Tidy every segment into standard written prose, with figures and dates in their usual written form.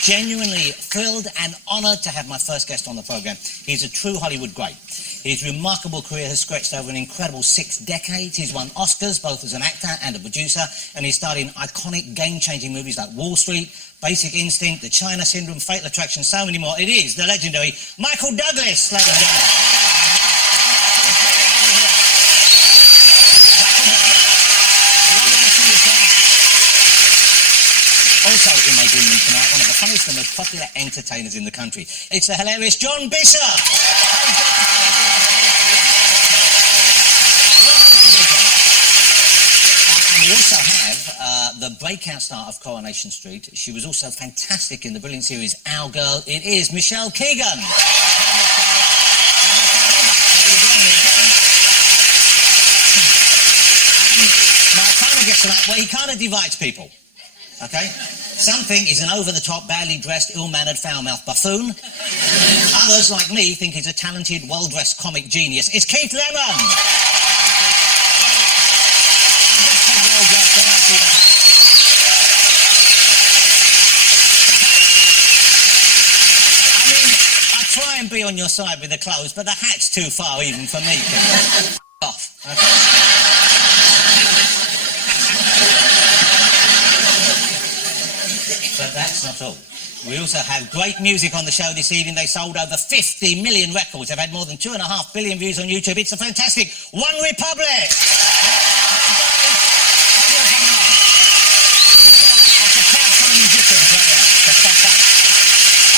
genuinely thrilled and honoured to have my first guest on the programme. He's a true Hollywood great. His remarkable career has stretched over an incredible 6 decades. He's won Oscars, both as an actor and a producer, and he's starred in iconic, game-changing movies like Wall Street, Basic Instinct, The China Syndrome, Fatal Attraction, so many more. It is the legendary Michael Douglas, ladies and gentlemen. Also in my green room tonight, one of the funniest and most popular entertainers in the country. It's the hilarious John Bishop! And we also have the breakout star of Coronation Street. She was also fantastic in the brilliant series Our Girl. It is Michelle Keegan! And my final guest tonight, well, he kind of divides people. Okay? Some think he's an over-the-top, badly dressed, ill-mannered, foul-mouthed buffoon. Others, like me, think he's a talented, well-dressed comic genius. It's Keith Lemon! I mean, I try and be on your side with the clothes, but the hat's too far even for me. Off. Okay. But that's not all. We also have great music on the show this evening. They sold over 50 million records. They've had more than 2.5 billion views on YouTube. It's a fantastic One Republic!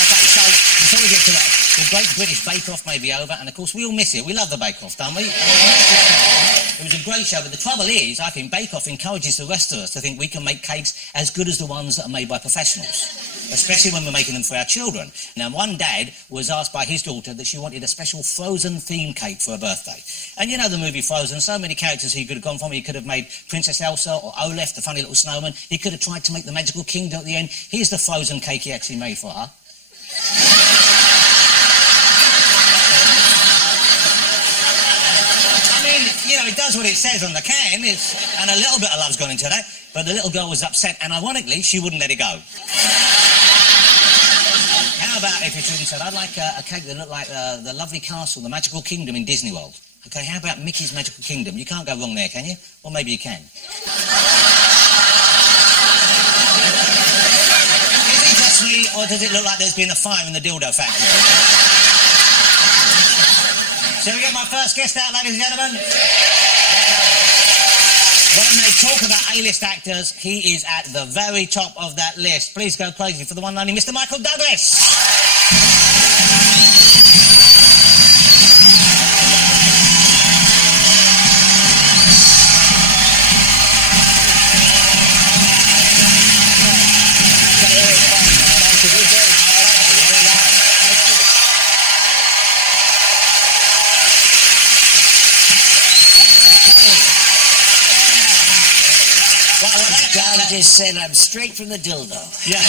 Okay, so before we get to that, the Great British Bake Off may be over, and of course we all miss it. We love the Bake Off, don't we? It was a great show, but the trouble is, I think Bake Off encourages the rest of us to think we can make cakes as good as the ones that are made by professionals, especially when we're making them for our children. Now, one dad was asked by his daughter that she wanted a special Frozen theme cake for her birthday. And you know the movie Frozen, so many characters he could have gone from. He could have made Princess Elsa or Olaf, the funny little snowman. He could have tried to make the magical kingdom at the end. Here's the Frozen cake he actually made for her. You know, it does what it says on the can, and a little bit of love's gone into that, but the little girl was upset, and ironically, she wouldn't let it go. How about if your children said, I'd like a cake that looked like the lovely castle, the magical kingdom in Disney World? Okay, how about Mickey's Magical Kingdom? You can't go wrong there, can you? Or maybe you can. Is it just me, or does it look like there's been a fire in the dildo factory? Shall we get my first guest out, ladies and gentlemen? When they talk about A-list actors, he is at the very top of that list. Please go crazy for the one and only Mr. Michael Douglas. John just said I'm straight from the dildo. Yeah.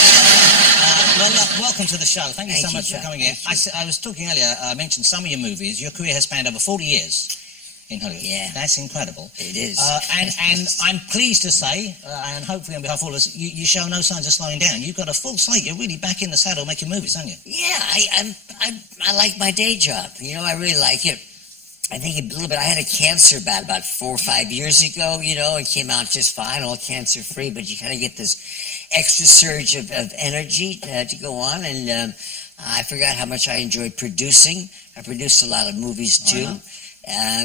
Well, look, welcome to the show. Thank you so much for coming here. I was talking earlier, I mentioned some of your movies. Your career has spanned over 40 years in Hollywood. Yeah. That's incredible. It is. And I'm pleased to say, and hopefully on behalf of all of us, you show no signs of slowing down. You've got a full slate. You're really back in the saddle making movies, aren't you? Yeah, I like my day job. You know, I really like it. I think a little bit. I had a cancer about 4 or 5 years ago, you know, and came out just fine, all cancer-free, but you kind of get this extra surge of energy to go on, and I forgot how much I enjoyed producing. I produced a lot of movies, too.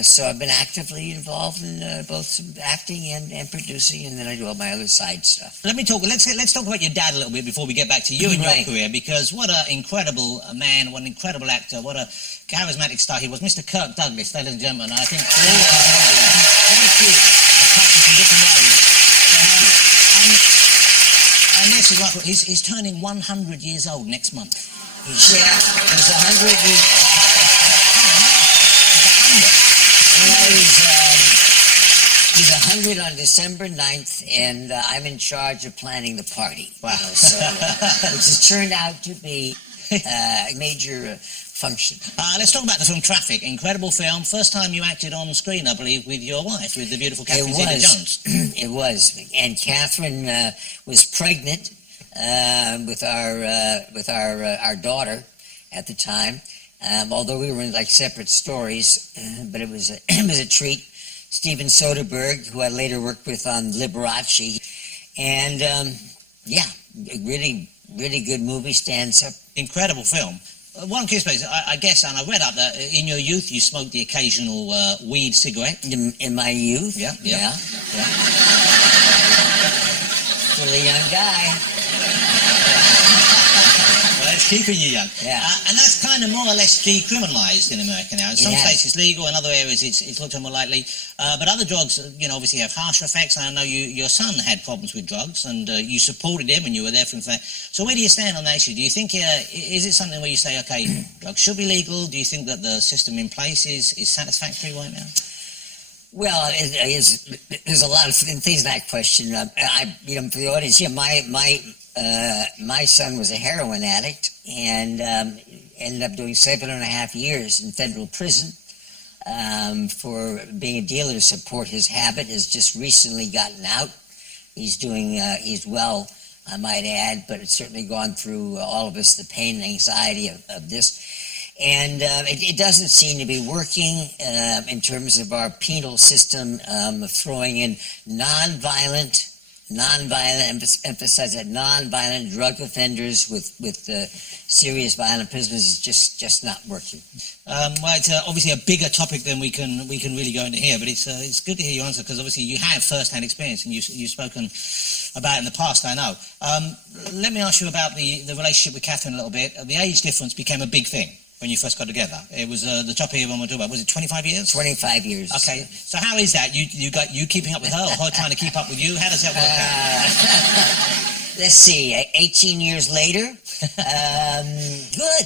So I've been actively involved in both acting and producing, and then I do all my other side stuff. Let's talk about your dad a little bit before we get back to you and your career, because what an incredible man, what an incredible actor, what a charismatic star he was. Mr. Kirk Douglas, ladies and gentlemen, I think all of us very few have touched us in different ways. And this is Michael, he's turning 100 years old next month. He's 100 years. He's 100 on December 9th, and I'm in charge of planning the party. Wow. Which has turned out to be a major function. Let's talk about the film Traffic. Incredible film. First time you acted on screen, I believe, with your wife, with the beautiful Catherine Zeta-Jones. It was. And Catherine was pregnant with our daughter at the time. Although we were in like separate stories, but it was it was a treat. Steven Soderbergh, who I later worked with on Liberace, and yeah, a really good movie. Stands up. Incredible film. One curious place, I guess, and I read up that in your youth you smoked the occasional weed cigarette. In my youth? Yeah. Still a young guy. Well, it's keeping you young. Yeah. And that's kind of more or less decriminalised in America now. In some states it's legal, in other areas it's looked at more lightly. But other drugs, obviously have harsher effects. And I know your son had problems with drugs, and you supported him, and you were there for him. So where do you stand on that issue? Do you think, is it something where you say, okay, drugs should be legal? Do you think that the system in place is satisfactory right now? Well, there's a lot of things in that question. For the audience, my son was a heroin addict and ended up doing 7.5 years in federal prison for being a dealer to support his habit. Has just recently gotten out. He's well, I might add, but it's certainly gone through all of us the pain and anxiety of this. And it doesn't seem to be working in terms of our penal system of throwing in nonviolent, emphasize that, nonviolent drug offenders with serious violent prisoners is just not working. Well, it's obviously a bigger topic than we can really go into here, but it's good to hear your answer, because obviously you have first-hand experience and you've spoken about it in the past, I know. Let me ask you about the relationship with Catherine a little bit. The age difference became a big thing when you first got together. It was the topic here when we're talking about, was it 25 years? 25 years. Okay, so how is that? You keeping up with her, or her trying to keep up with you? How does that work out? Let's see, 18 years later, good,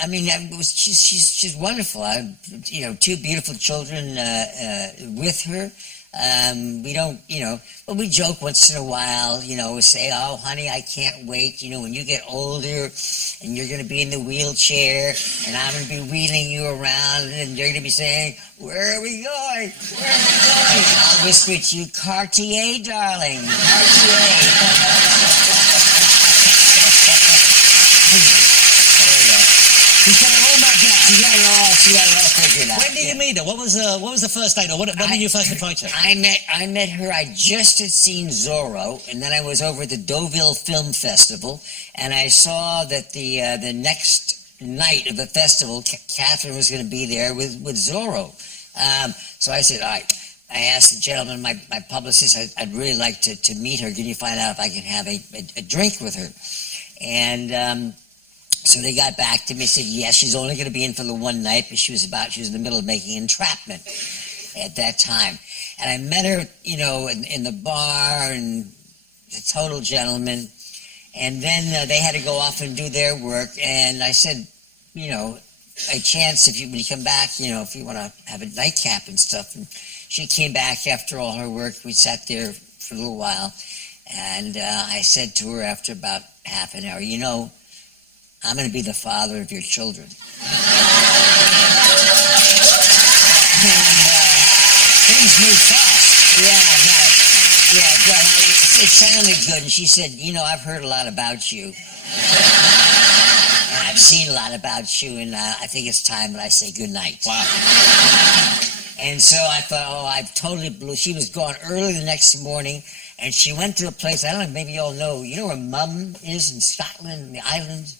I mean, she's wonderful. Two beautiful children with her. We don't, but we joke once in a while, we say, oh, honey, I can't wait, when you get older and you're going to be in the wheelchair and I'm going to be wheeling you around and you're going to be saying, where are we going? Where are we going? I'll whisper to you, Cartier, darling, Cartier. She's got it all mapped out. She got it all figured out. When did you meet her? What was the first date, or when did you first approach her? I met her. I just had seen Zorro, and then I was over at the Deauville Film Festival, and I saw that the next night of the festival, Catherine was going to be there with Zorro. So I said, all right. I asked the gentleman, my publicist, I'd really like to meet her. Can you find out if I can have a drink with her? And so they got back to me and said, yes, she's only going to be in for the one night, but she was in the middle of making Entrapment at that time. And I met her, in the bar, and a total gentleman. And then they had to go off and do their work. And I said, a chance when you come back, if you want to have a nightcap and stuff. And she came back after all her work. We sat there for a little while. And I said to her after about half an hour, I'm going to be the father of your children. And things moved fast. It sounded good. And she said, I've heard a lot about you. And I've seen a lot about you, and I think it's time that I say goodnight. Wow. And so I thought, I totally blew. She was gone early the next morning, and she went to a place, I don't know, maybe you all know, where Mull is in Scotland, in the islands?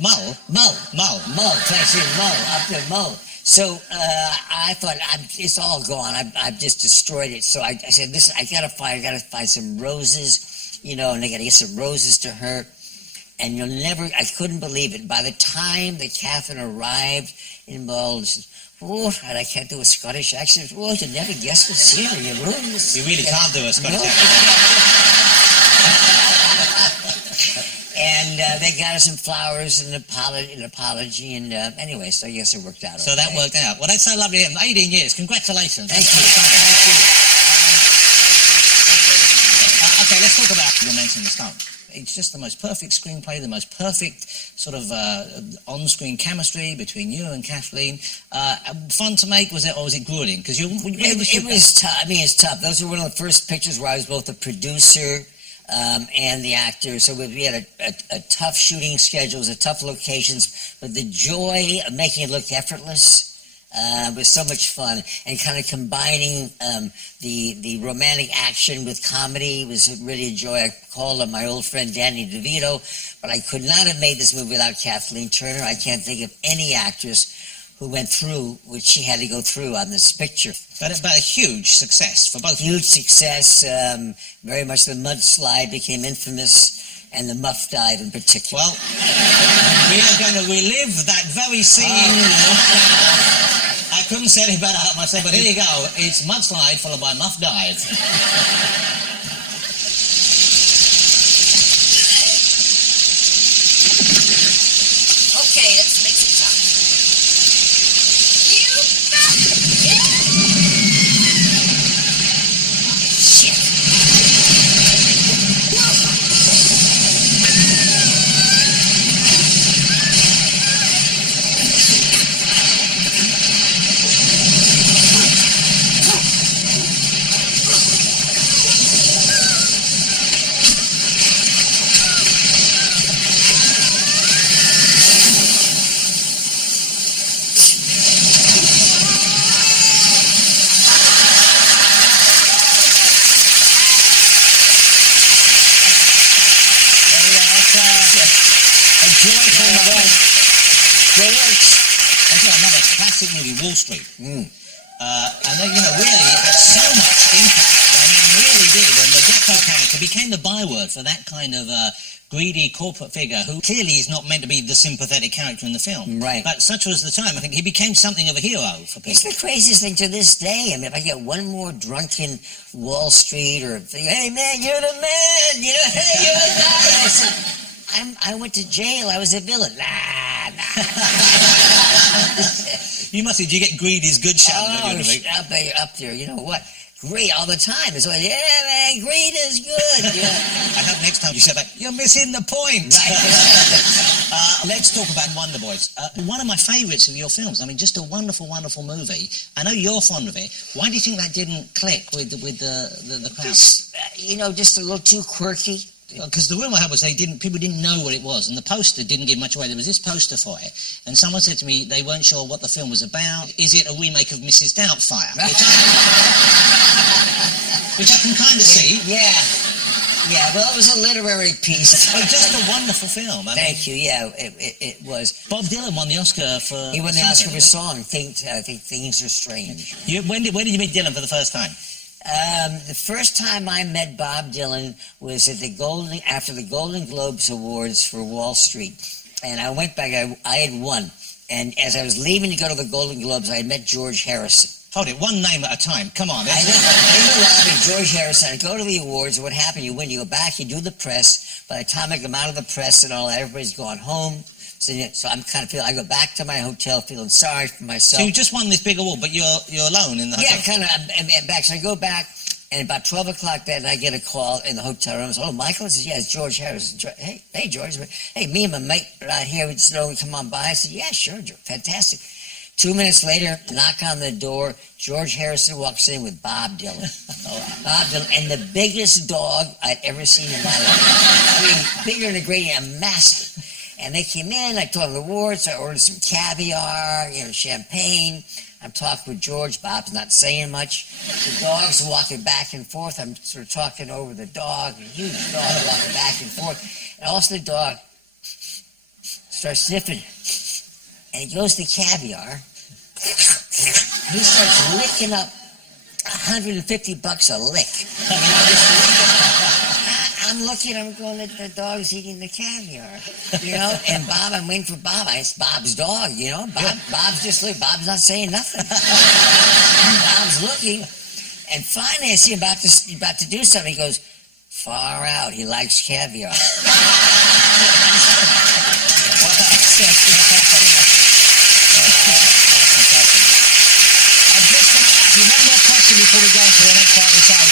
Mull, place in Mull, up there, Mull. So I thought, it's all gone. I've just destroyed it. So I said, listen, I gotta find some roses, and I gotta get some roses to her. And I couldn't believe it. By the time that Catherine arrived in Mull, and I can't do a Scottish accent. You'd never guess what's here in your rooms. You really can't do a Scottish accent. And they got us some flowers and an apology, and anyway, so I guess it worked out. So that worked out. Well, that's so lovely. 18 years. Congratulations. Thank you. Okay, let's talk about your mentioning the stunt. It's just the most perfect screenplay, the most perfect sort of on-screen chemistry between you and Kathleen. Fun to make, was it, or was it grueling? Because it was tough. I mean, it's tough. Those were one of the first pictures where I was both a producer and the actors. So we had a tough shooting schedules, a tough locations, but the joy of making it look effortless was so much fun, and kind of combining the romantic action with comedy was really a joy. I called on my old friend Danny DeVito, but I could not have made this movie without Kathleen Turner. I can't think of any actress who went through what she had to go through on this picture. But a huge success for both. Huge success. Very much the mudslide became infamous, and the muff dive in particular. Well, we are going to relive that very scene. I couldn't say any better myself, but here you go. It's mudslide followed by muff dive. Okay, let's make some time. Another classic movie, Wall Street. And they, really had so much impact. I mean, really did. And the Gecko character became the byword for that kind of greedy corporate figure who clearly is not meant to be the sympathetic character in the film. Right. But such was the time. I think he became something of a hero for people. It's the craziest thing to this day. I mean, if I get one more drunken Wall Street or, hey, man, you're the man, hey, you're the guy. I said, I went to jail. I was a villain. Nah. You must. Did you get Greedy's good shot? Up there. You know what? Greed all the time. It's like, yeah, man, greed is good. Yeah. I hope next time you say that, you're missing the point. Right. Let's talk about Wonder Boys. One of my favourites of your films. I mean, just a wonderful, wonderful movie. I know you're fond of it. Why do you think that didn't click with the crowd? Just a little too quirky. Because the rumour I had was people didn't know what it was, and the poster didn't give much away. There was this poster for it, and someone said to me they weren't sure what the film was about. Is it a remake of Mrs. Doubtfire? Which I can kind of see. Yeah, well, it was a literary piece. Just a wonderful film. Thank you, yeah, it was. Bob Dylan won the Oscar for... He won the Oscar for song, I think Things Are Strange. When did you meet Dylan for the first time? The first time I met Bob Dylan was at after the Golden Globes Awards for Wall Street. And I went back, I had won. And as I was leaving to go to the Golden Globes, I had met George Harrison. Hold it, one name at a time. Come on. I know. In the lobby, George Harrison. I go to the awards, and what happened, you win, you go back, you do the press. By the time I come out of the press and all that, everybody's gone home. So I'm kind of I go back to my hotel feeling sorry for myself. So you just won this big award, but you're alone in the hotel? Yeah, kind of. I'm back. So I go back, and about 12 o'clock that night, I get a call in the hotel room. So, Michael? I said, yeah, it's George Harrison. Hey, George. Hey, me and my mate are out here. We just know we come on by. I said, yeah, sure, George. Fantastic. 2 minutes later, knock on the door. George Harrison walks in with Bob Dylan. Bob Dylan, and the biggest dog I'd ever seen in my life. I mean, bigger than a great, and massive. And they came in, I told them the awards, I ordered some caviar, champagne. I'm talking with George, Bob's not saying much. The dog's walking back and forth, I'm sort of talking over the dog, a huge dog walking back and forth. And also the dog starts sniffing. And he goes to caviar. He starts licking up $150 a lick. I'm looking, I'm going, the dog's eating the caviar, and Bob, I'm waiting for Bob. It's Bob's dog, Bob's just looking, Bob's not saying nothing. Bob's looking, and finally I see him about to do something. He goes, far out, he likes caviar. I'm just going to ask you one more question before we go to the next part of the show.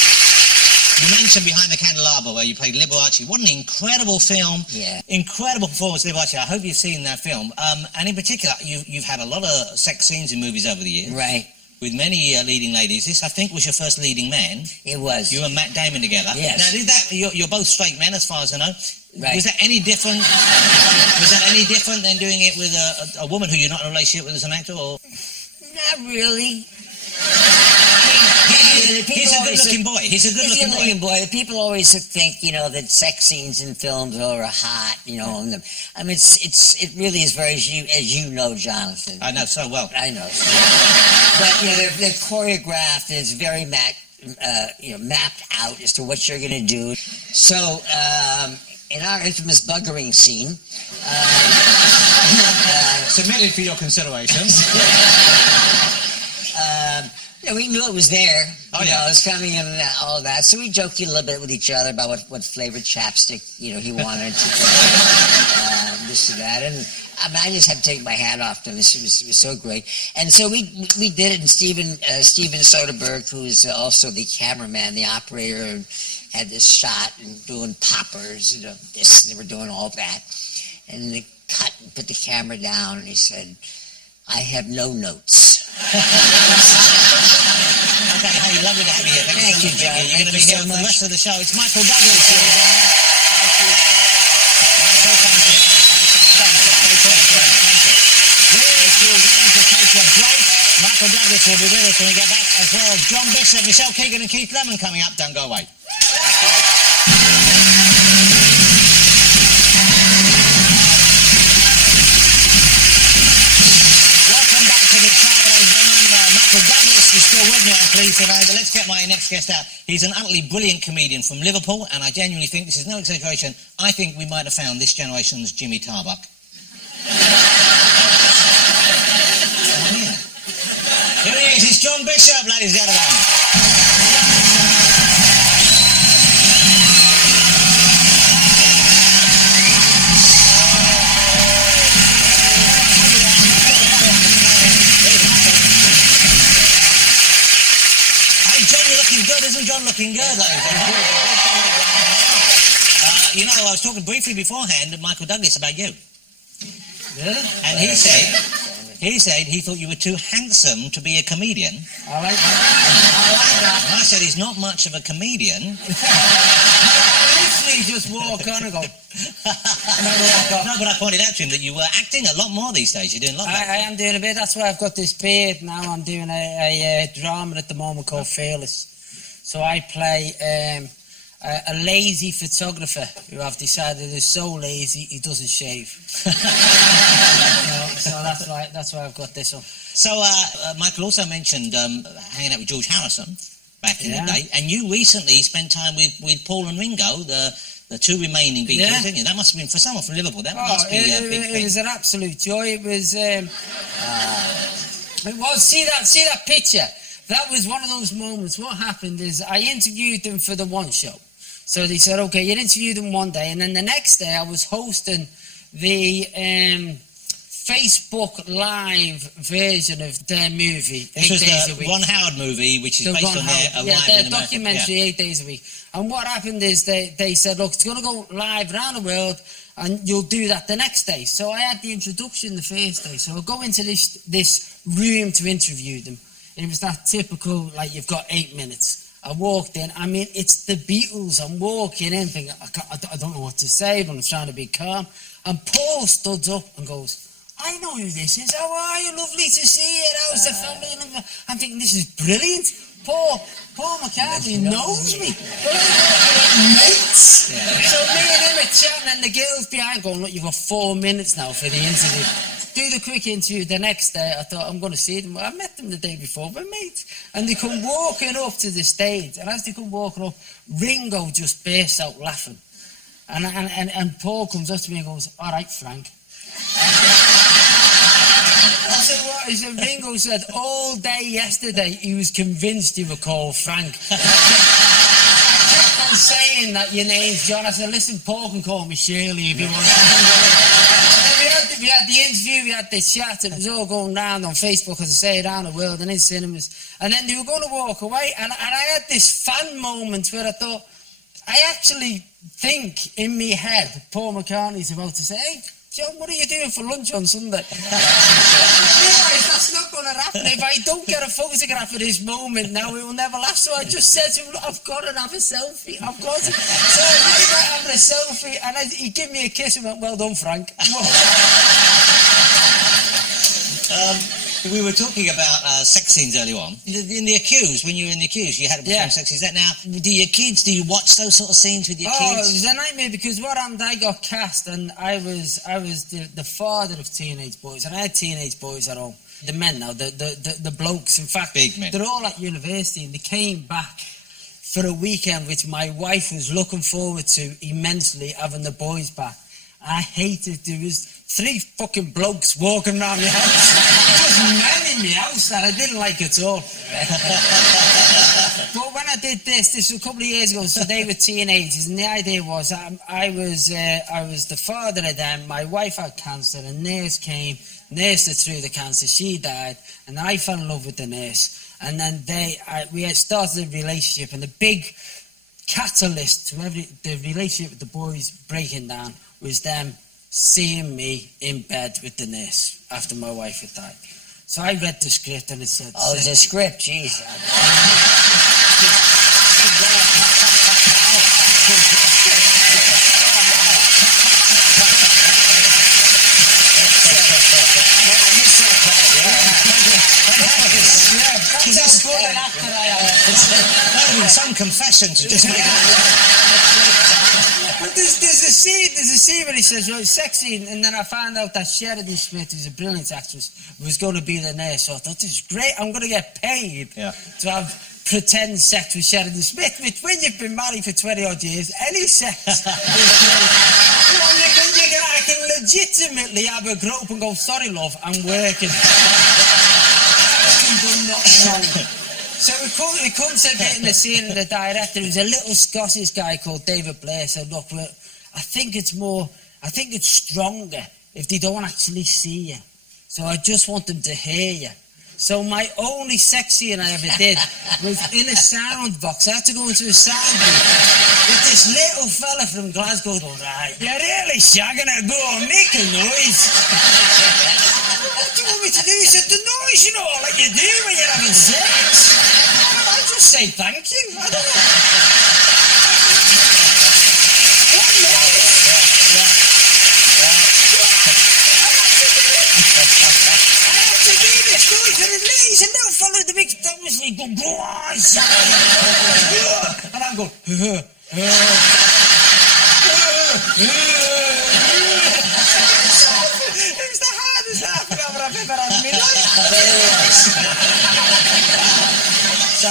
You mentioned Behind the Candelabra, where you played Liberace. What an incredible film. Yeah. Incredible performance, Liberace. I hope you've seen that film. And in particular, you've had a lot of sex scenes in movies over the years. Right. with many leading ladies. This, I think, was your first leading man. It was. You and Matt Damon together. Yes. Now, did that? You're both straight men, as far as I know. Right. Was that any different? Was that any different than doing it with a woman who you're not in a relationship with as an actor? Or Not really. He's a good-looking boy. He's a good-looking boy. People always think, that sex scenes in films are hot, And I mean, it really is very, as you know, Jonathan. I know so well. I know. But they're choreographed, and it's very mapped out as to what you're going to do. So, in our infamous buggering scene, submitted for your consideration. We knew it was there. Oh, yeah. It was coming and all that. So we joked a little bit with each other about what flavored chapstick, he wanted to this and that. And I just had to take my hat off to him. It was so great. And so we did it. And Steven Soderbergh, who's also the cameraman, the operator, had this shot and doing poppers, this, they were doing all that. And they cut and put the camera down, and he said, "I have no notes." Okay, hey, lovely to have you here. Thank you, John. You're going to be Thank you here so for the much. rest of the show. It's Michael Douglas here. Michael Douglas will be with us when we get back, as well as John Bishop, Michelle Keegan and Keith Lemon coming up. Don't go away. Welcome back to the show, ladies and gentlemen. Michael Douglas is still with me, I'm pleased today, but let's get my next guest out. He's an utterly brilliant comedian from Liverpool, and I genuinely think, this is no exaggeration, I think we might have found this generation's Jimmy Tarbuck. Here he is, it's John Bishop, ladies and gentlemen. Hey, John, you're looking good. Isn't John looking good, ladies and gentlemen? I was talking briefly beforehand to Michael Douglas about you. Yeah? And he said he thought you were too handsome to be a comedian. I like that. And I said he's not much of a comedian. Literally just walk on and go. No, but I pointed out to him that you were acting a lot more these days. You're doing a lot more. I am doing a bit. That's why I've got this beard now. I'm doing a drama at the moment called Fearless. So I play a lazy photographer who I've decided is so lazy he doesn't shave. So that's why I've got this on. So Michael also mentioned hanging out with George Harrison back in the day, and you recently spent time with Paul and Ringo, the two remaining Beatles, didn't you? That must have been, for someone from Liverpool, that must be a big thing. It was an absolute joy. It was. See that picture. That was one of those moments. What happened is I interviewed them for the One Show. So they said, okay, you'd interview them one day, and then the next day I was hosting the Facebook Live version of their movie, This 8 was days the a week. Ron Howard movie, which is The based Ron on Howard- their their Arrival in America. documentary, 8 days a week. And what happened is they said, look, it's going to go live around the world, and you'll do that the next day. So I had the introduction the first day. So I go into this room to interview them, and it was that typical, like, you've got 8 minutes. I walked in, I mean, it's the Beatles. I'm walking in thinking, I don't know what to say, but I'm trying to be calm. And Paul stood up and goes, I know who this is. How are you? Lovely to see you. How's the family? And I'm thinking, this is brilliant. Paul McCartney knows me. We're mates. So me and him are chatting, and the girls behind going, look, you've got 4 minutes now for the interview. Do the quick interview. The next day, I thought, I'm going to see them. I met them the day before, we're mates. And they come walking up to the stage, and as they come walking up, Ringo just bursts out laughing. And Paul comes up to me and goes, all right, Frank. I said, what? He said, Ringo said, all day yesterday, he was convinced you were called Frank. I'm saying that your name's John. I said, listen, Paul can call me Shirley if you want. We had the interview, we had the chat, it was all going round on Facebook, as I say, around the world and in cinemas. And then they were going to walk away, and I had this fan moment where I thought, I actually think in my head, Paul McCartney's about to say, hey, John, what are you doing for lunch on Sunday? I realised that's not going to to happen. If I don't get a photograph of this moment now, it will never last. So I just said to him, look, I've got to have a selfie. I've got to. So I really got having a selfie, and he gave me a kiss and went, well done, Frank. We were talking about sex scenes earlier on. In the Accused, when you were in the Accused, you had to perform sex scenes. Now, do you watch those sort of scenes with your kids? Oh, it was a nightmare because what happened, I got cast and I was the father of teenage boys, and I had teenage boys at home. The men now, the blokes, in fact, big men. They're all at university, and they came back for a weekend which my wife was looking forward to immensely, having the boys back. I hated it. There was 3 fucking blokes walking around the house. Just men in the house that I didn't like at all. But when I did this was a couple of years ago, so they were teenagers, and the idea was I was the father of them. My wife had cancer, a nurse came, nursed her through the cancer, she died, and I fell in love with the nurse. And then we had started a relationship, and the big catalyst to the relationship with the boys breaking down was them seeing me in bed with the nurse after my wife had died. So I read the script and it said... Oh, it's a script, jeez. That's how good an actor I am. That would be some confession to just make But there's a scene where he says, well, it's sexy, and then I found out that Sheridan Smith, who's a brilliant actress, was going to be the nurse. So I thought, this is great, I'm going to get paid to have pretend sex with Sheridan Smith, which when you've been married for 20 odd years, any sex is great. I can legitimately have a grope and go, sorry love, I'm working. So we come to getting the scene, and the director, who's a little Scottish guy called David Blair, said, look, I think it's stronger if they don't actually see you. So I just want them to hear you. So my only sex scene I ever did was in a sound box. I had to go into a sound booth with this little fella from Glasgow going, right, you're really shagging her, go on, make a noise. What do you want me to do? He said, the noise, you know, like you do when you're having sex. I just say thank you. I don't know. What noise? I have to do this noise, and he's a little fella with the big thumbs, and he go, go on, and I'm going, it was the hardest half an hour I've ever had in my life. So,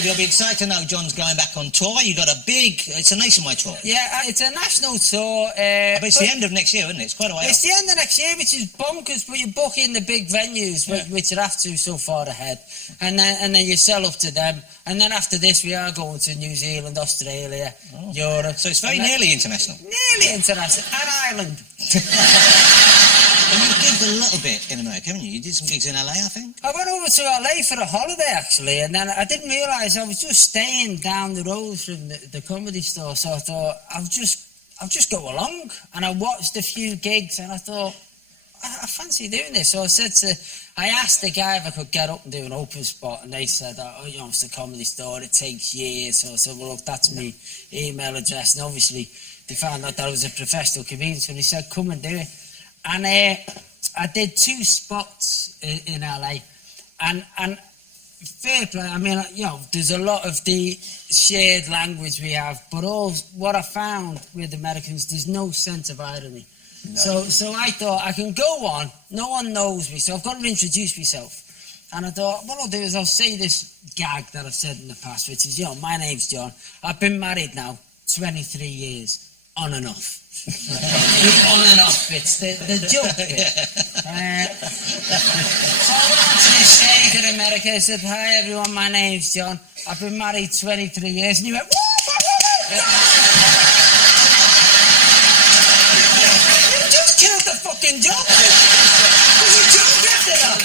you'll be excited to know John's going back on tour. You got it's a nationwide tour. Yeah, it's a national tour. But it's the end of next year, isn't it? It's quite a way It's off. the end of next year, which is bonkers, but you book in the big venues, which you have to so far ahead. And then you sell up to them. And then after this, we are going to New Zealand, Australia, Europe. So it's very nearly international. Nearly international. And Ireland. And you gigged a little bit in America, haven't you? You did some gigs in LA, I think? I went over to LA for a holiday, actually, and then I didn't realise I was just staying down the road from the comedy store, so I thought, I'll just go along. And I watched a few gigs, and I thought, I fancy doing this. So I asked the guy if I could get up and do an open spot, and they said, oh, you know, it's the comedy store, it takes years. So I said, well, look, that's my email address, and obviously they found out that I was a professional comedian, so they said, come and do it. And I did 2 spots in LA, and fair play. I mean, you know, there's a lot of the shared language we have, but what I found with Americans, there's no sense of irony. No. So I thought I can go on. No one knows me, so I've got to introduce myself. And I thought, what I'll do is I'll say this gag that I've said in the past, which is, you know, my name's John. I've been married now 23 years, on and off. On and off bits, the joke bit. So I went on to the stage in America. I said, hi everyone, my name's John. I've been married 23 years. And he went, woo, woo, woo. You just killed the fucking joke. There's a joke after that.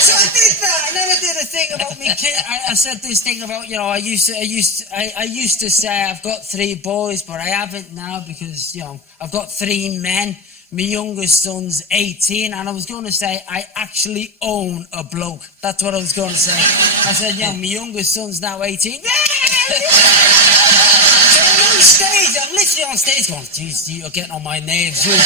So I did that, and then I did a thing about me kid. I said this thing about, you know, I used to say I've got 3 boys, but I haven't now because, you know, I've got 3 men my youngest son's 18, and I was going to say I actually own a bloke. That's what I was going to say. I said, yeah, my youngest son's now 18. So I'm on stage, I'm literally on stage going, geez, you're getting on my nerves. I've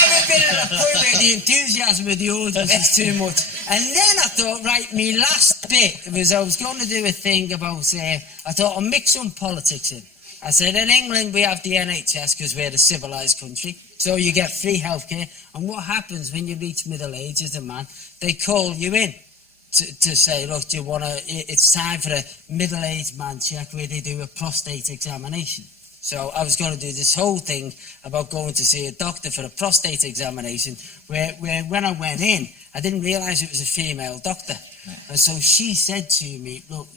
never been at a point where the enthusiasm of the audience is too much. And then I thought, right, my last bit was I was going to do a thing about, I thought I'll mix some politics in. I said, in England we have the NHS because we're a civilised country, so you get free healthcare. And what happens when you reach middle age as a man? They call you in to say, look, do you want to? It's time for a middle-aged man check where they do a prostate examination. So I was going to do this whole thing about going to see a doctor for a prostate examination, where when I went in, I didn't realise it was a female doctor. Right. And so she said to me, look,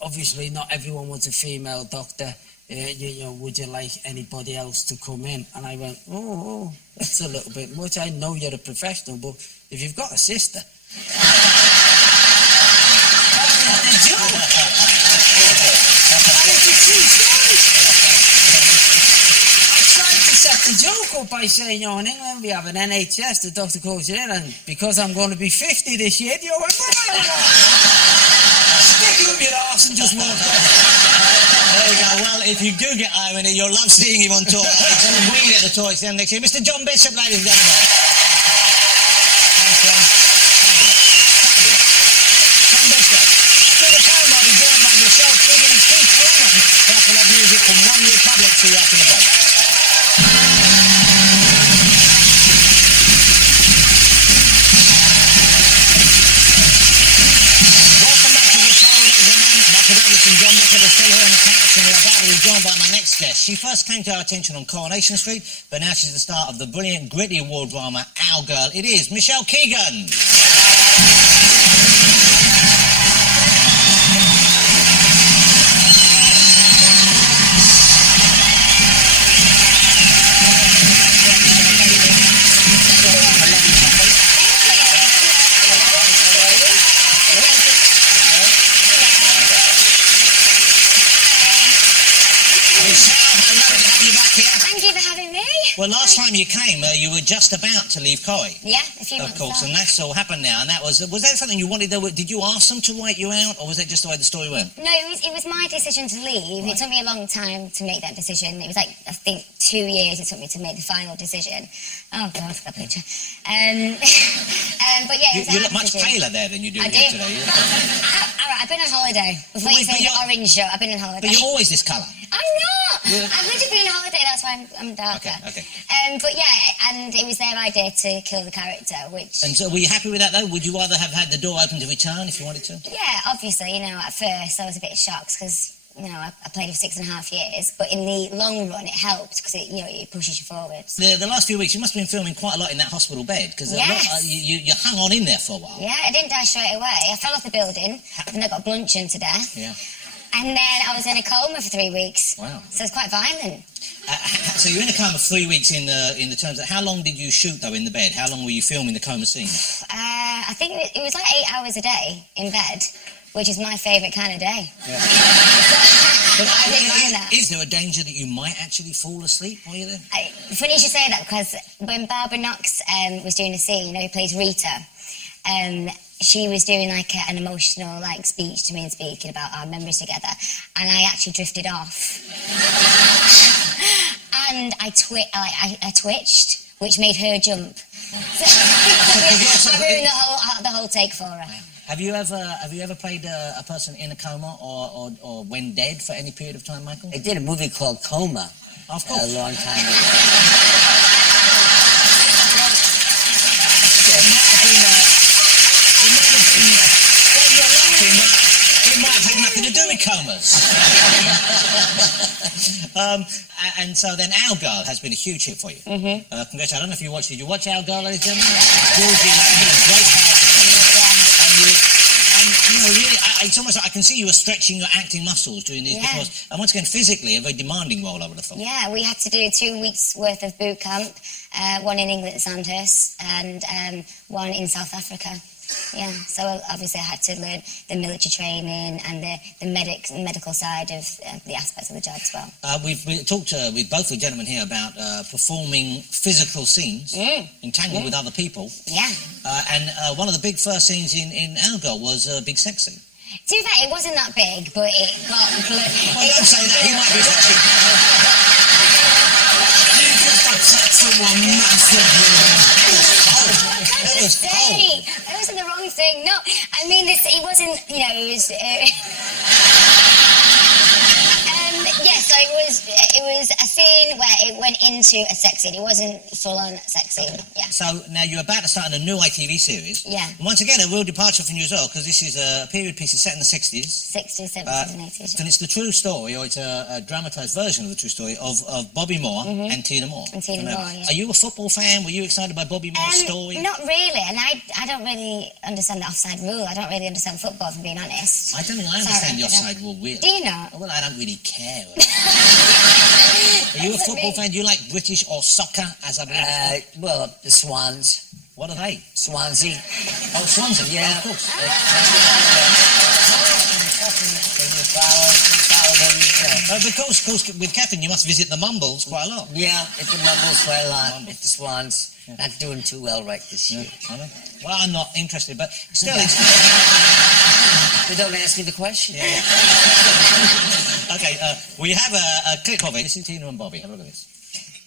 obviously not everyone wants a female doctor. Would you like anybody else to come in? And I went, oh, that's a little bit much. I know you're a professional, but if you've got a sister... That's the joke. And it's a true story. I tried to set the joke up by saying, in England we have an NHS, the doctor calls you in, and because I'm going to be 50 this year, stick it up your arse and just walk off. There you go. Well, if you do get irony, you'll love seeing him on tour. We'll at the tour exam next year. Mr. John Bishop, ladies and gentlemen. Thanks, John. John Bishop. Through the camera, I'll be joined by Michelle Keegan and Keith Lennon. That's the love music from One Republic to you after the break. John Bishop is still here on the couch, and we're about to be joined by my next guest. She first came to our attention on Coronation Street, but now she's the star of the brilliant, gritty award drama Our Girl. It is Michelle Keegan. Well, last time you came, you were just about to leave Corrie. Yeah, a few months. Of course, and that's all happened now. And that was that something you wanted? Did you ask them to write you out, or was that just the way the story went? No, it was my decision to leave. Right. It took me a long time to make that decision. It was like, I think, 2 years it took me to make the final decision. Oh, God, that picture. But yeah, it was you look much paler there than you do here today. All right, I've been on holiday. Before you say the orange show, I've been on holiday. But you're always this colour. I'm not. I've literally been on holiday, that's why I'm darker. Okay. But yeah, and it was their idea to kill the character, which... And so were you happy with that, though? Would you rather have had the door open to return if you wanted to? Yeah, obviously, at first I was a bit shocked because, I played for 6.5 years, but in the long run it helped because it pushes you forwards. The last few weeks you must have been filming quite a lot in that hospital bed because you hung on in there for a while. Yeah, I didn't die straight away. I fell off the building and I got bludgeoned to death. Yeah. And then I was in a coma for 3 weeks. Wow. So it's quite violent. So you're in a coma 3 weeks in the terms of... How long did you shoot, though, in the bed? How long were you filming the coma scene? I think it was like 8 hours a day in bed, which is my favourite kind of day. Yeah. Is there a danger that you might actually fall asleep while you're there? Funny you should say that, because when Barbara Knox was doing a scene, who plays Rita, she was doing like an emotional speech to me and speaking about our memories together, and I actually drifted off. And I twitched, which made her jump. So I ruined the whole take for her. Have you ever played a person in a coma or when dead for any period of time, Michael? I did a movie called Coma. Of course. A long time ago. It might have had nothing to do with comas. And so then Our Girl has been a huge hit for you. Mm-hmm. Congratulations. I don't know if you watched. Did you watch Our Girl, ladies and gentlemen? Georgie Landon, a great character for you. And really, it's almost like I can see you were stretching your acting muscles during these because, and once again, physically, a very demanding role, I would have thought. Yeah, we had to do 2 weeks worth of boot camp. one in England at Sandhurst, and one in South Africa. Yeah, so obviously I had to learn the military training and the medical side of the aspects of the job as well. We've talked with both the gentlemen here about performing physical scenes, entangling with other people. Yeah. And one of the big first scenes in Our Girl was a big sex scene. To be fair, it wasn't that big, but it got... Well, don't say that, he might be watching. You just upset someone massively. That was cold. I was the wrong thing. No, I mean, it wasn't, you know, it was... yeah, so it was a scene where it went into a sex scene. It wasn't full-on sex scene, yeah. So now you're about to start in a new ITV series. Yeah. And once again, a real departure from you as well, because this is a period piece set in the 60s. 60s, 70s and 80s. And it's the true story, or it's a dramatised version of the true story of Bobby Moore and Tina Moore. And Tina Moore, yeah. Are you a football fan? Were you excited by Bobby Moore's story? Not really, and I don't really understand the offside rule. I don't really understand football, if I'm being honest. I don't think I understand the offside rule, really. Do you not? Well, I don't really care. Are you a football fan? Do you like British or soccer, as I believe? Well, the Swans. What are they? Swansea. Oh, Swansea, Yeah. of course. But of course, with Catherine, you must visit the Mumbles quite a lot. Yeah, at the Mumbles quite a lot. At the Swans. Yeah. Not doing too well right this year. I know. Well, I'm not interested, but still, it's... But don't ask me the question. Yeah. Okay, we have a clip of it. This is Tina and Bobby. Have a look at this.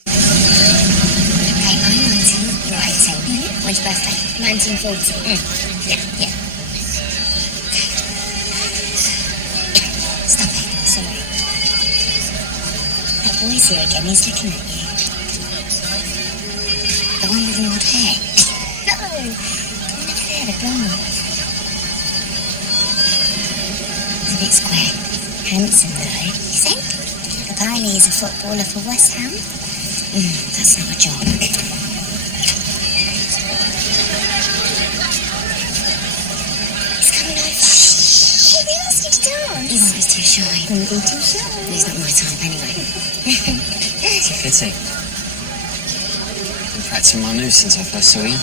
Okay, I'm 19, you're 18. When's your birthday? 1940. Yeah. Stop it, sorry. That boy's here again, he's looking at you. The one with the odd hair. No! The one over there, the blonde. He's a bit square. Handsome though, you think? Apparently he's a footballer for West Ham. That's not a job. He's coming over. Hey, we asked you to dance. He was too shy. Wouldn't be too shy. He's not my type anyway. It's a pity. Been practicing my moves since I first saw you.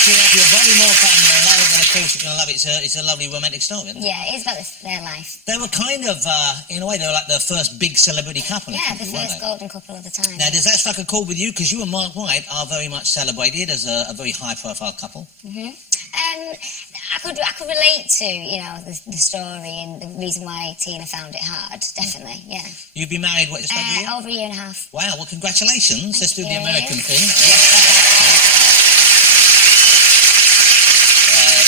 If you're a Bobby Moore fan, you're going to love it, but of course you're going to love it. It's a lovely romantic story, isn't it? Yeah, it is about their life. They were kind of, in a way, they were like the first big celebrity couple. Yeah, the first golden couple of the time. Now, does that strike a chord with you? Because you and Mark White are very much celebrated as a very high-profile couple. I could relate to, you know, the story and the reason why Tina found it hard, definitely, yeah. You've been married, what, just over a year? Over a year and a half. Wow, well, congratulations. Let's do the American thing.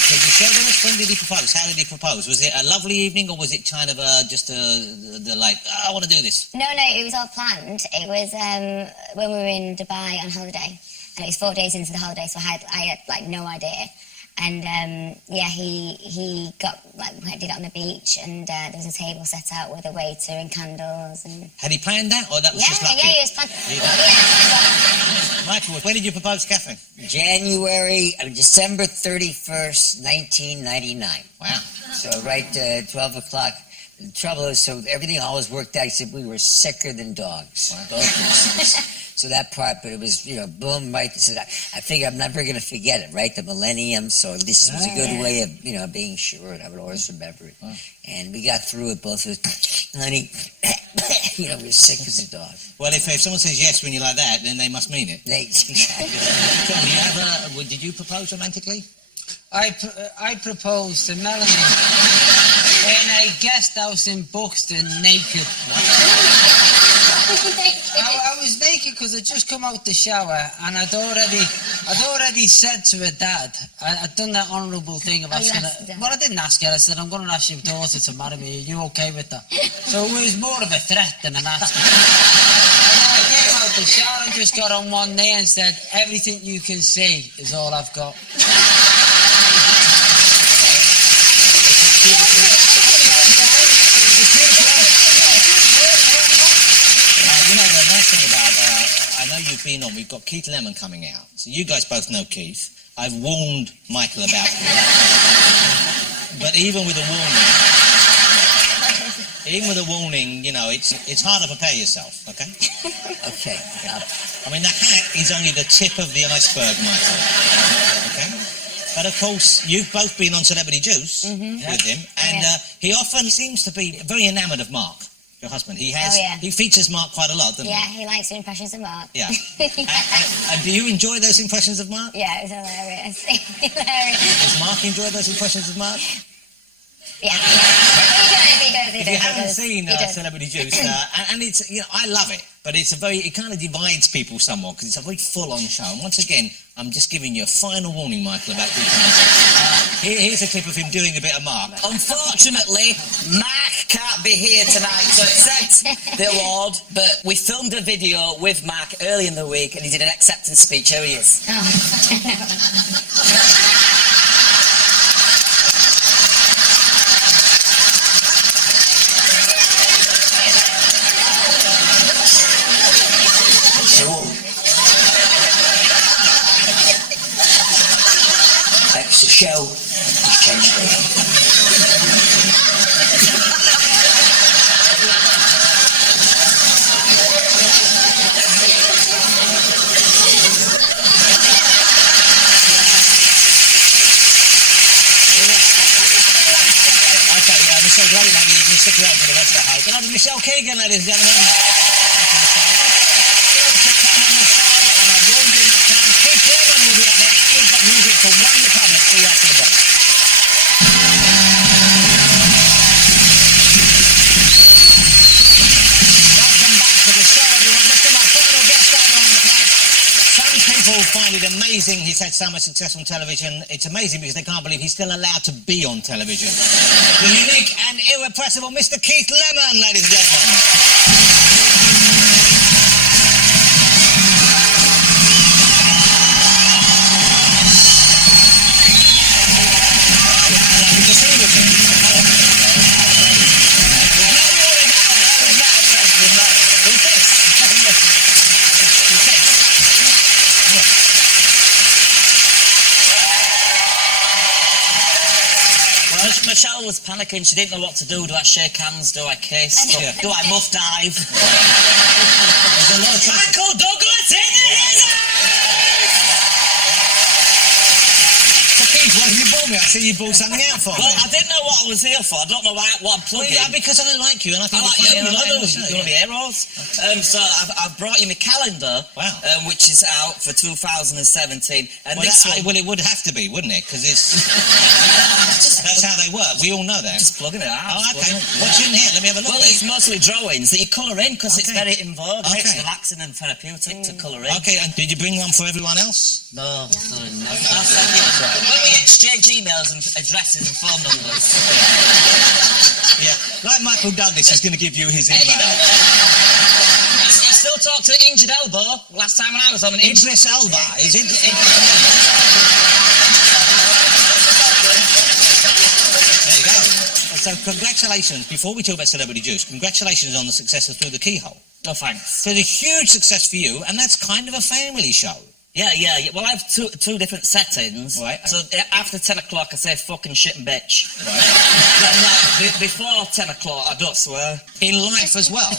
Can you share with us, when did he propose? How did he propose? Was it a lovely evening, or was it kind of just the like, I want to do this? No, it was all planned. It was when we were in Dubai on holiday, and it was 4 days into the holiday, so I had like no idea. And yeah, he got did it on the beach, and there was a table set out with a waiter and candles. And had he planned that, or that was just lucky? Yeah, it was planned. Michael, when did you propose to Catherine? December 31st, 1999. Wow. So right 12 o'clock. The trouble is, so everything always worked out, except we were sicker than dogs. Wow. Both of us. So that part, but it was, you know, boom, right. So I figure I'm never going to forget it, right? The millennium. So this was a good way of, you know, being sure, and I would always remember it. Wow. And we got through it both with, honey, you know, we're sick as a dog. Well, if someone says yes when you're like that, then they must mean it. Exactly. John, did you propose romantically? I proposed to Melanie in a guest house in Buxton, naked. I was naked because I'd just come out the shower, and I'd already said to her dad, I'd done that honourable thing of asking her. Well, I didn't ask her. I said, I'm going to ask your daughter to marry me. Are you okay with that? So it was more of a threat than an ask. I came out the shower and just got on one knee and said, everything you can see is all I've got. You know, the nice thing about, I know you been on, we've got Keith Lemon coming out. So you guys both know Keith. I've warned Michael about him. But even with a warning, you know, it's hard to prepare yourself, okay? Okay. I mean, the hat is only the tip of the iceberg, Michael. Okay? But of course, you've both been on Celebrity Juice with him, and he often seems to be very enamoured of Mark, your husband. He features Mark quite a lot, doesn't he? Yeah, he likes doing impressions of Mark. Yeah. And do you enjoy those impressions of Mark? Yeah, it's hilarious. Hilarious. Does Mark enjoy those impressions of Mark? Yeah. He does. If you haven't seen Celebrity Juice, and it's, you know, I love it, but it kind of divides people somewhat because it's a very full-on show. And once again, I'm just giving you a final warning, Michael, about here's a clip of him doing a bit of Mark. Unfortunately, Mark can't be here tonight to accept the award, but we filmed a video with Mark early in the week and he did an acceptance speech. Here he is. Thanks to the show, he's changed me. Okay, Michelle, great to have you. You can stick around for the rest of the house. And Michelle Keegan, ladies and gentlemen. Still to come on the show, and I've warned you enough times. Keith Lemon will be up there, and we've got music for One Republic. See you after the break. Welcome back to the show, everyone. This is my final guest out on the track. Some people find it amazing he's had so much success on television. It's amazing because they can't believe he's still allowed to be on television. The unique and irrepressible Mr. Keith Lemon, ladies and gentlemen. Good to see you, Keith. Who's this? Michelle was panicking. She didn't know what to do. Do I shake hands? Do I kiss? Yeah. Do I muff dive? There's a lot of Michael Douglas in the So, Keith, what have you bought me? I see you bought something out for me. Well, I didn't know what I was here for. I don't know what I'm plugging. Well, because I like you, and I think I like it's you. funny, You and I know like those. you. You're one of the heroes. So I've brought you my calendar, Wow. which is out for 2017. And Well, this one, well, it would have to be, wouldn't it? Because it's that's how they work. We all know that. just plugging it out. Oh, just okay. plugging it. What's in here? Let me have a look. Well, it's mostly drawings that you colour in because it's Okay. very in vogue. Okay. It's relaxing and therapeutic to colour in. Okay, and did you bring one for everyone else? No. I'll send you a when we exchange emails and addresses and phone numbers. Yeah. Like Michael Douglas is going to give you his email. I still talk to Injured Elbow. Last time when I was on an Idris Elba. Is it? There you go. So congratulations. Before we talk about Celebrity Juice, congratulations on the success of Through the Keyhole. Oh, thanks. So it's a huge success for you, and that's kind of a family show. Yeah. Well, I have two different settings. Right. So after 10 o'clock, I say fucking shit and bitch. Right. Then, before 10 o'clock, I don't swear. In life as well.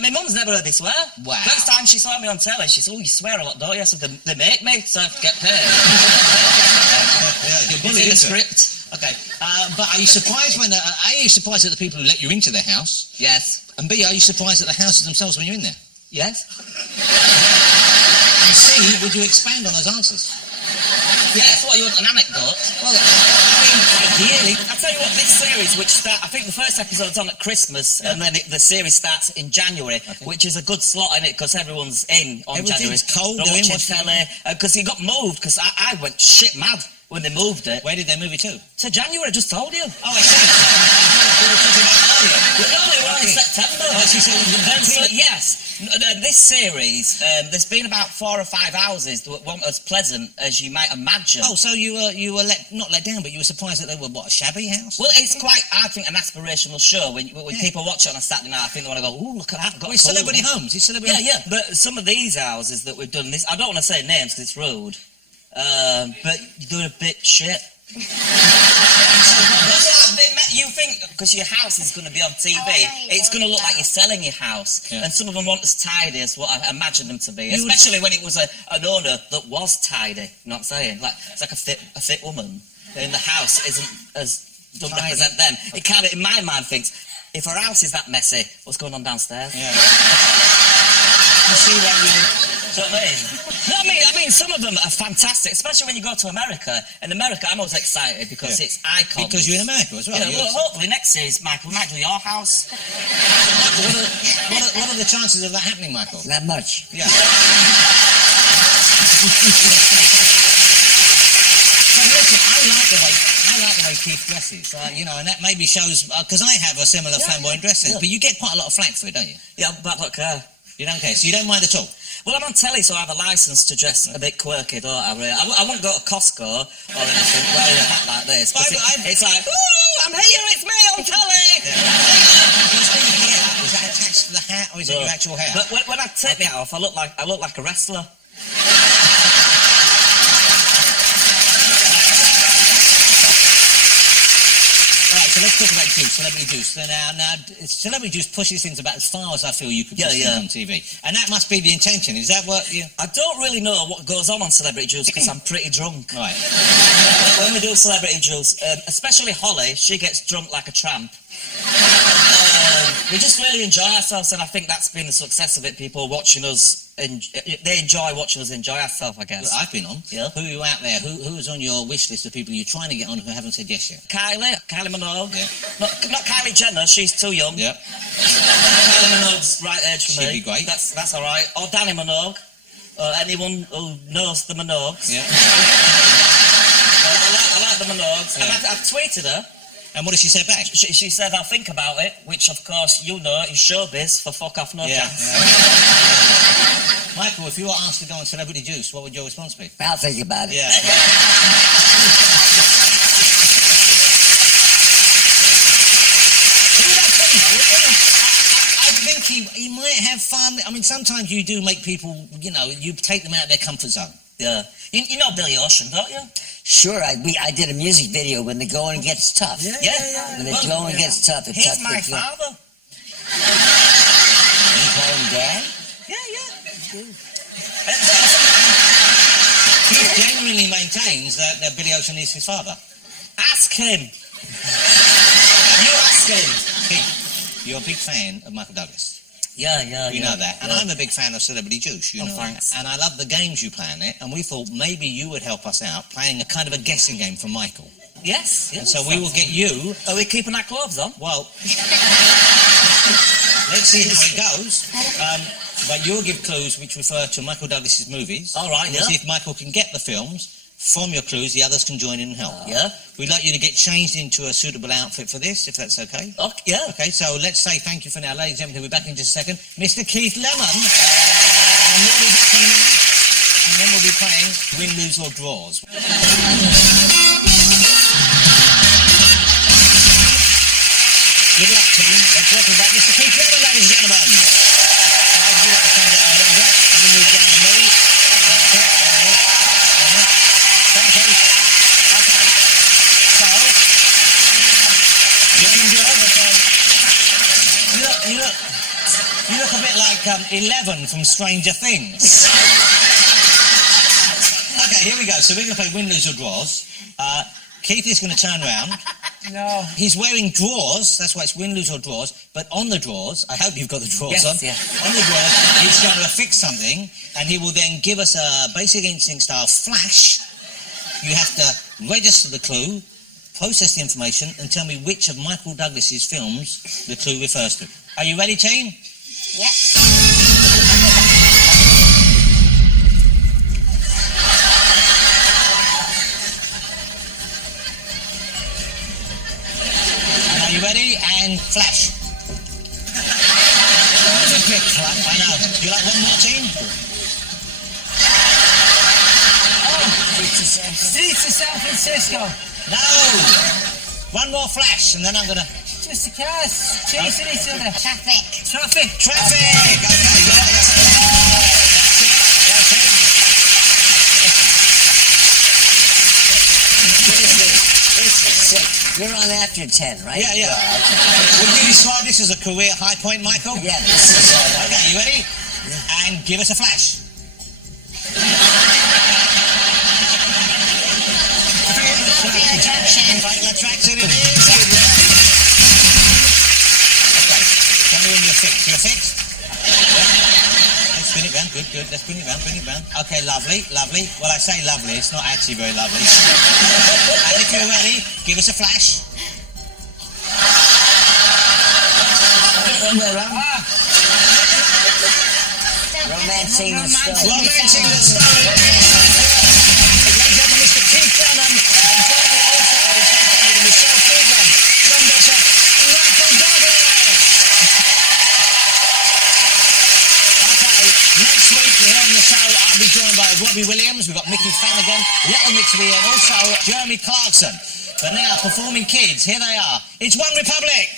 My mum's never heard me swear. Wow. First time she saw me on telly, she said, "Oh, you swear a lot, don't you?" I said, "They make me, so I have to get paid." Yeah, you're It's bullied in the into it. script. Okay. But are you surprised when... A, are you surprised at the people who let you into the house? Yes. And B, are you surprised at the houses themselves when you're in there? Yes. And C, would you expand on those answers? Yes. What, you want an anecdote? Well, I mean, ideally... I tell you what, this series, which I think the first episode's on at Christmas, and then the series starts in January, which is a good slot in it because everyone's in on January. Everything's cold, They're they're in watching watching- telly because it got moved. Because I went shit mad when they moved it. Where did they move it to? So January, I just told you. Oh, I see. We were talking about earlier. We only were in Okay. September. Oh, she said So, yes. This series, there's been about 4 or 5 houses that weren't as pleasant as you might imagine. Oh, so you were not let down, but you were surprised that they were, what, a shabby house? Well, it's quite, I think, an aspirational show. When people watch it on a Saturday night, I think they want to go, "Ooh, look at that!" Got Well, it's celebrity homes. It's celebrity. Yeah. But some of these houses that we've done, I don't want to say names because it's rude, but they're a bit shit. You think because your house is going to be on TV, it's going to look like you're selling your house, and some of them weren't as tidy as what I imagined them to be. Especially when it was an owner that was tidy. You know what I'm saying? Like it's like a fit woman, and the house isn't as doesn't represent them. It kind of, in my mind, thinks if her house is that messy, what's going on downstairs? Yeah. You see what you know what I mean? No, I mean, some of them are fantastic, especially when you go to America. In America, I'm always excited because it's icons. Because you're in America as well. Yeah, well, hopefully next series, Michael, we might do your house. What are the chances of that happening, Michael? Not much. Yeah. So listen, I like the way Keith dresses, and that maybe shows because I have a similar flamboyant dress sense, but you get quite a lot of flack for it, don't you? Yeah, but look, you don't care, so you don't mind at all. Well, I'm on telly, so I have a licence to dress a bit quirky, don't I? Really? I wouldn't go to Costco or anything wearing a hat like this. It's like, ooh, I'm here, it's me on telly. Is that attached to the hat, or is it your actual hair? But when I take my hat off, I look like a wrestler. Right, so let's talk about Juice, Celebrity Juice. So now, Celebrity Juice pushes things about as far as I feel you could push it on TV. And that must be the intention. Is that what you... I don't really know what goes on Celebrity Juice because I'm pretty drunk. Right. When we do Celebrity Juice, especially Holly, she gets drunk like a tramp. We just really enjoy ourselves, and I think that's been the success of it. People watching us, they enjoy watching us enjoy ourselves, I guess. Well, I've been on. Yeah. Who are you out there? Who's on your wish list of people you're trying to get on who haven't said yes yet? Kylie Minogue. Yeah. Not Kylie Jenner, she's too young. Yeah. Kylie Minogue's right age for me. She'd be great. That's all right. Or Danny Minogue. Or anyone who knows the Minogues. Yeah. I like the Minogues. Yeah. And I've tweeted her. And what did she say back? She said, I'll think about it, which, of course, you know is showbiz for fuck off, no chance. Yeah. Michael, if you were asked to go on Celebrity Juice, what would your response be? I'll think about it. Yeah. I think he might have fun. I mean, sometimes you do make people, you take them out of their comfort zone. Yeah. You know Billy Ocean, don't you? Sure, I did a music video when the going gets tough. Yeah. When the going gets tough, it's tough. He's my father. You call him Dad? Yeah. He genuinely maintains that Billy Ocean is his father. Ask him. You ask him. Pete, you're a big fan of Michael Douglas. Yeah. You know that. And I'm a big fan of Celebrity Juice, you know. Thanks. And I love the games you play on it, and we thought maybe you would help us out playing a kind of a guessing game for Michael. Yes. And so we will get you... Are we keeping our clothes on? Well, let's see how it goes. But you'll give clues which refer to Michael Douglas's movies. All right, We'll see if Michael can get the films. From your clues, the others can join in and help. Yeah. We'd like you to get changed into a suitable outfit for this, if that's okay. Yeah. Okay, so let's say thank you for now. Ladies and gentlemen, we'll be back in just a second. Mr. Keith Lemon. And we'll be back in a minute. And then we'll be playing Win, Lose or Draws. Good luck, team. Let's welcome back Mr. Keith Lemon, ladies and gentlemen. Would you like to come down a little bit? You move down to me. That's it. Thank you. Okay. So, looking good. You look a bit like 11 from Stranger Things. Okay, here we go. So we're going to play Win, Lose or Draws. Keith is going to turn around. No. He's wearing drawers. That's why it's Win, Lose or Draws. But on the drawers, I hope you've got the drawers on. Yeah. On the drawers, he's going to affix something, and he will then give us a Basic Instinct style flash. You have to register the clue, process the information, and tell me which of Michael Douglas's films the clue refers to. Are you ready, team? Yep. And are you ready? And flash. quick. I know. You like one more, team? Streets of San Francisco. No! One more flash, and then I'm gonna... Just the cars chasing each other. Traffic. Traffic. Traffic! Okay, good. That's it. This is sick. You're on after 10, right? Yeah, yeah. Would you describe this as a career high point, Michael? Yeah, this is Okay, you ready? And give us a flash. Attraction. Fatal attraction it is. Okay. Tell me when you're fixed. You're fixed? Let's spin it round. Good. Let's bring it round. Okay, lovely. Well, I say lovely. It's not actually very lovely. And if you're ready, give us a flash. Romancing the story. Romancing the story. Ladies and gentlemen, Mr. Keegan and Johnny also is with Michelle Keegan, John Bishop, and Michael Douglas. Okay, next week here on the show, I'll be joined by Robbie Williams. We've got Mickey Flanagan, Little Mix to be here, and also Jeremy Clarkson. But now, performing kids, here they are. It's One Republic.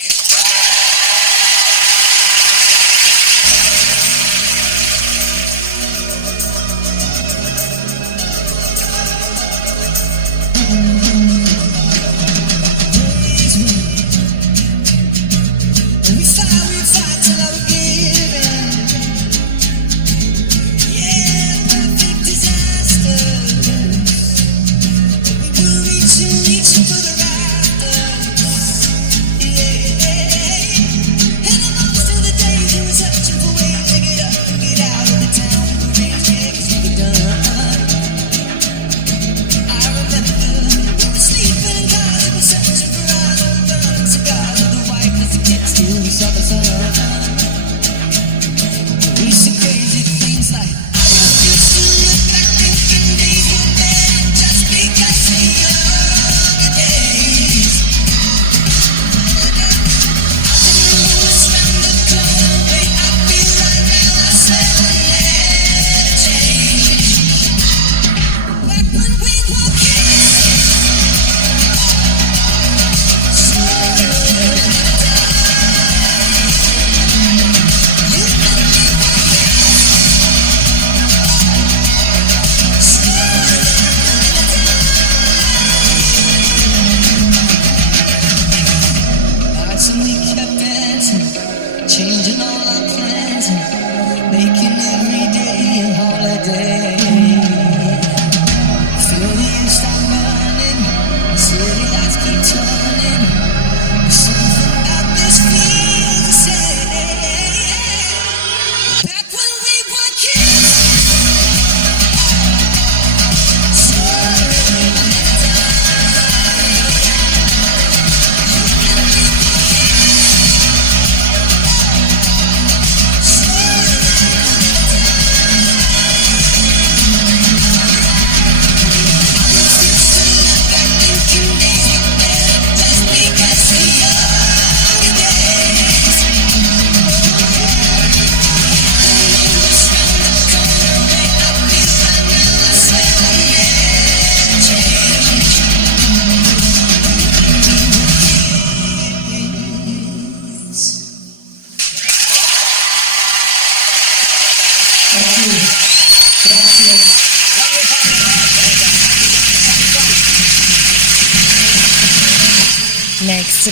Next.